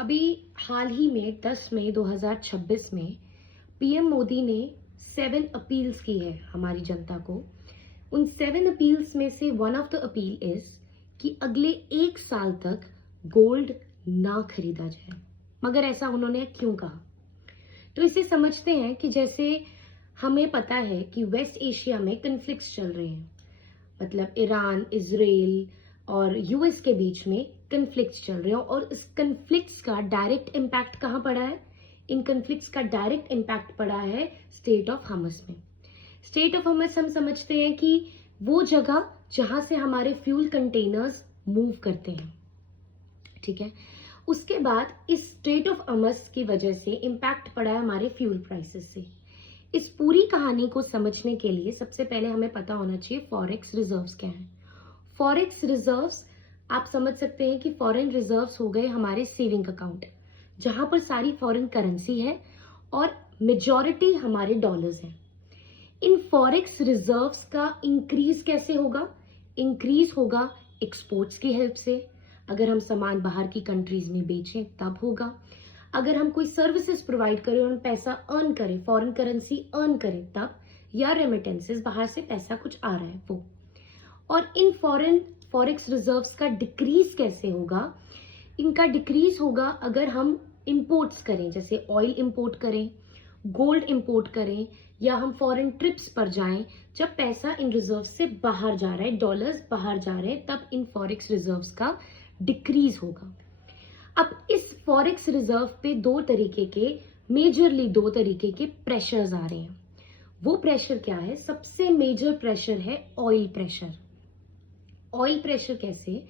अभी हाल ही में 10 मई 2026 में पीएम मोदी ने 7 अपील्स की है हमारी जनता को। उन 7 अपील्स में से one of the appeal is कि अगले 1 साल तक गोल्ड ना खरीदा जाए। मगर ऐसा उन्होंने क्यों कहा? तो इसे समझते हैं कि जैसे हमें पता है कि वेस्ट एशिया में कन्फ्लिक्ट्स चल रहे हैं, मतलब ईरान, इजराइल और यूएस के बीच में कन्फ्लिक्ट्स चल रहे हैं और इस कन्फ्लिक्ट्स का डायरेक्ट इम्पैक्ट कहाँ पड़ा है? इन कन्फ्लिक्ट्स का डायरेक्ट इम्पैक्ट पड़ा है स्टेट ऑफ हमस में। स्टेट ऑफ हमस हम समझते हैं कि वो जगह जहां से हमारे फ्यूल कंटेनर्स मूव करते हैं, ठीक है। उसके बाद इस स्टेट ऑफ हमस की वजह से इम्पैक्ट पड़ा है हमारे फ्यूल प्राइसेस से। इस पूरी कहानी को समझने के लिए सबसे पहले हमें पता होना चाहिए फॉरेक्स रिजर्व्स क्या है। फॉरेक्स रिजर्व्स आप समझ सकते हैं कि फॉरेन रिजर्व्स हो गए हमारे सेविंग अकाउंट, जहां पर सारी फॉरेन करेंसी है और मेजॉरिटी हमारे डॉलर्स हैं। इन फॉरेक्स रिजर्व्स का इंक्रीज कैसे होगा? इंक्रीज होगा एक्सपोर्ट्स की हेल्प से। अगर हम सामान बाहर की कंट्रीज में बेचें तब होगा। अगर हम कोई सर्विसेज प्रोवाइड करें और हम पैसा अर्न करें, फॉरेन करेंसी अर्न करें तब, या रेमिटेंसेस बाहर से पैसा कुछ आ रहा है वो। और इन फॉरेक्स रिजर्व्स का डिक्रीज कैसे होगा? इनका डिक्रीज होगा अगर हम इंपोर्ट्स करें, जैसे ऑयल इंपोर्ट करें, गोल्ड इंपोर्ट करें, या हम फॉरेन ट्रिप्स पर जाएं। जब पैसा इन रिजर्व से बाहर जा रहा है, डॉलर्स बाहर जा रहे हैं, तब इन फॉरेक्स रिजर्व्स का डिक्रीज होगा। अब इस फॉरेक्स रिजर्व पे मेजरली दो तरीके के प्रेशर्स आ रहे हैं। वो प्रेशर क्या है? सबसे मेजर प्रेशर है ऑयल प्रेशर। ऑयल प्रेशर कैसे?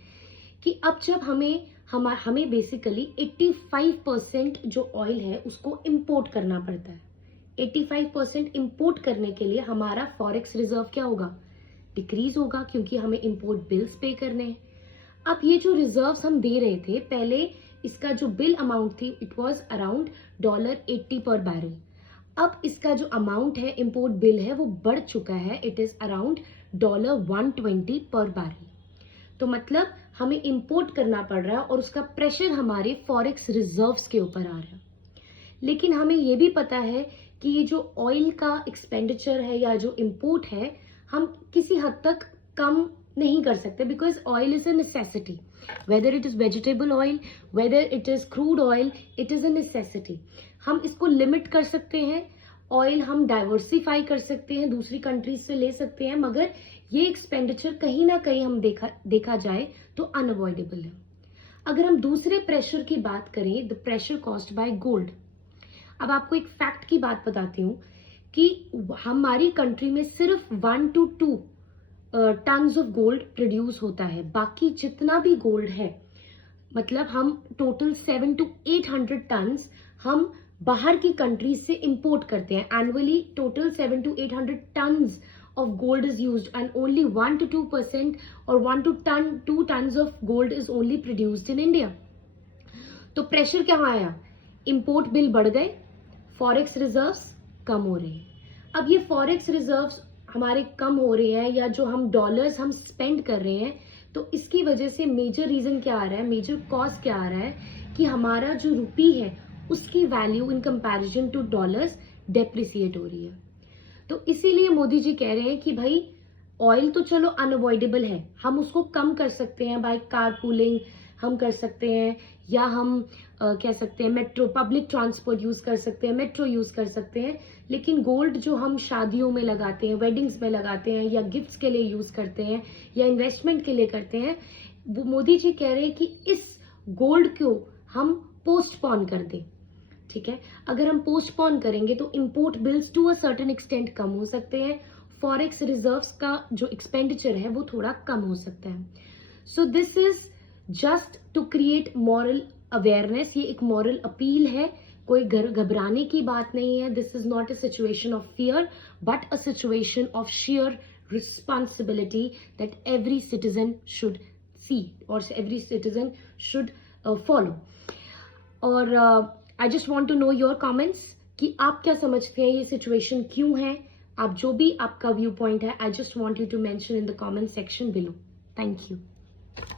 कि अब जब हमें बेसिकली 85% जो ऑयल है उसको इंपोर्ट करना पड़ता है। 85% इंपोर्ट करने के लिए हमारा फॉरेक्स रिजर्व क्या होगा? डिक्रीज होगा, क्योंकि हमें इंपोर्ट बिल्स पे करने हैं। अब ये जो रिजर्व्स हम दे रहे थे पहले, इसका जो बिल अमाउंट थी इट वाज अराउंड $80 पर बैरल। अब इसका जो अमाउंट है, इंपोर्ट बिल है, वो बढ़ चुका है, इट इज अराउंड $120 पर बैरल। तो मतलब हमें इंपोर्ट करना पड़ रहा है और उसका प्रेशर हमारे फॉरेक्स रिजर्व्स के ऊपर आ रहा है। लेकिन हमें यह भी पता है कि ये जो ऑयल का एक्सपेंडिचर है या जो इंपोर्ट है, हम किसी हद तक कम नहीं कर सकते, because oil is a necessity. Whether it is vegetable oil, whether it is crude oil, it is a necessity. हम इसको लिमिट कर सकते हैं, ऑयल हम डाइवर्सिफाई कर सकते हैं, दूसरी कंट्रीज से ले सकते हैं, मगर ये एक्सपेंडिचर कहीं ना कहीं हम देखा जाए तो अनअवॉइडेबल है। अगर हम दूसरे प्रेशर की बात करें, the pressure caused by gold. अब आपको एक फैक्ट की बात बताती हूँ कि हमारी कंट्री में सिर्फ 1 to 2 tons of gold produce होता है। बाकी जितना भी गोल्ड है, मतलब हम टोटल 700 to 800 टन्स हम बाहर की कंट्रीज से इंपोर्ट करते हैं annually. Total 700 to 800 tons of gold is used and only 1 to 2% or 1 to 2 tons of gold is only produced in India. तो प्रेशर क्या आया? इंपोर्ट बिल बढ़ गए, फॉरेक्स रिजर्व्स कम हो रहे हैं। अब ये फॉरेक्स रिजर्व्स हमारे कम हो रहे हैं, या जो हम डॉलर्स हम स्पेंड कर रहे हैं, तो इसकी वजह से मेजर रीजन क्या आ रहा है, मेजर कॉज क्या आ रहा है कि हमारा जो रुपी है उसकी value in comparison two dollars depreciate हो रही है। तो इसीलिए मोदी जी कह रहे हैं कि भाई ऑयल तो चलो अनअवॉइडेबल है, हम उसको कम कर सकते हैं बाय कार पूलिंग हम कर सकते हैं, या हम कह सकते हैं मेट्रो, पब्लिक ट्रांसपोर्ट यूज कर सकते हैं, मेट्रो यूज कर सकते हैं। लेकिन गोल्ड जो हम शादियों में लगाते हैं, वेडिंग्स में लगाते हैं, या गिफ्ट्स के लिए यूज करते हैं, या इन्वेस्टमेंट के लिए करते हैं, वो मोदी जी कह रहे हैं कि इस गोल्ड को हम पोस्टपोन कर दें। ठीक है, अगर हम पोस्टपोन करेंगे तो import bills to a certain extent कम हो सकते हैं, फॉरेक्स रिजर्व्स का जो एक्सपेंडिचर है वो थोड़ा कम हो सकता है। So this is just to create moral awareness. ये एक मॉरल अपील है, कोई घबराने की बात नहीं है। This is not a situation of fear but a situation of share responsibility that every citizen should see और एवरी सिटीजन शुड फॉलो। और I just want to know your comments कि आप क्या समझते हैं, ये सिचुएशन क्यों है। आप जो भी आपका व्यू पॉइंट है, I just want you to mention in the comment section below. Thank you.